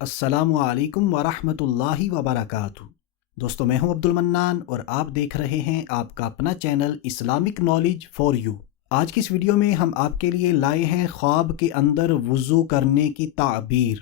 السلام علیکم ورحمۃ اللہ وبرکاتہ۔ دوستو میں ہوں عبد المنان اور آپ دیکھ رہے ہیں آپ کا اپنا channel Islamic knowledge for you. آج کی اس ویڈیو میں ہم آپ کے لیے لائے ہیں خواب کے اندر وضو کرنے کی تعبیر،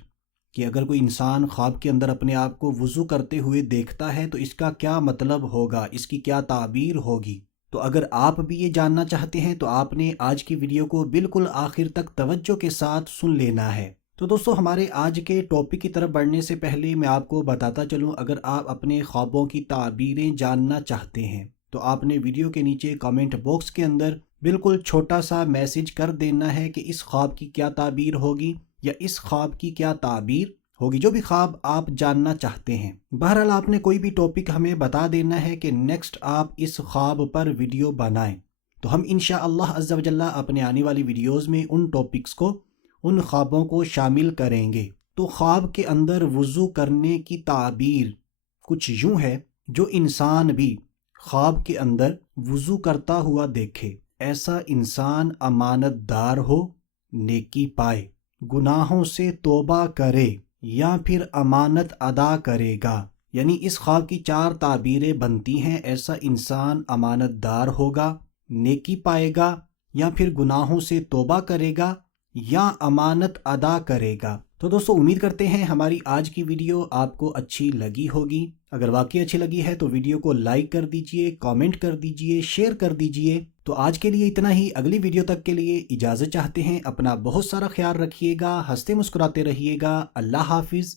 کہ اگر کوئی انسان خواب کے اندر اپنے آپ کو وضو کرتے ہوئے دیکھتا ہے تو اس کا کیا مطلب ہوگا، اس کی کیا تعبیر ہوگی۔ تو اگر آپ بھی یہ جاننا چاہتے ہیں تو آپ نے آج کی ویڈیو کو بالکل آخر تک توجہ کے ساتھ سن لینا ہے۔ تو دوستو ہمارے آج کے ٹاپک کی طرف بڑھنے سے پہلے میں آپ کو بتاتا چلوں، اگر آپ اپنے خوابوں کی تعبیریں جاننا چاہتے ہیں تو آپ نے ویڈیو کے نیچے کامنٹ باکس کے اندر بالکل چھوٹا سا میسج کر دینا ہے کہ اس خواب کی کیا تعبیر ہوگی یا اس خواب کی کیا تعبیر ہوگی، جو بھی خواب آپ جاننا چاہتے ہیں۔ بہرحال آپ نے کوئی بھی ٹاپک ہمیں بتا دینا ہے کہ نیکسٹ آپ اس خواب پر ویڈیو بنائیں، تو ہم انشاءاللہ عز و جل اپنے آنے والی ویڈیوز میں ان ٹاپکس کو، ان خوابوں کو شامل کریں گے۔ تو خواب کے اندر وضو کرنے کی تعبیر کچھ یوں ہے: جو انسان بھی خواب کے اندر وضو کرتا ہوا دیکھے، ایسا انسان امانت دار ہو، نیکی پائے، گناہوں سے توبہ کرے یا پھر امانت ادا کرے گا۔ یعنی اس خواب کی 4 تعبیریں بنتی ہیں: ایسا انسان امانت دار ہوگا، نیکی پائے گا، یا پھر گناہوں سے توبہ کرے گا، یا امانت ادا کرے گا۔ تو دوستو امید کرتے ہیں ہماری آج کی ویڈیو آپ کو اچھی لگی ہوگی۔ اگر واقعی اچھی لگی ہے تو ویڈیو کو لائک کر دیجئے، کامنٹ کر دیجئے، شیئر کر دیجئے۔ تو آج کے لیے اتنا ہی، اگلی ویڈیو تک کے لیے اجازت چاہتے ہیں۔ اپنا بہت سارا خیال رکھیے گا، ہنستے مسکراتے رہیے گا۔ اللہ حافظ۔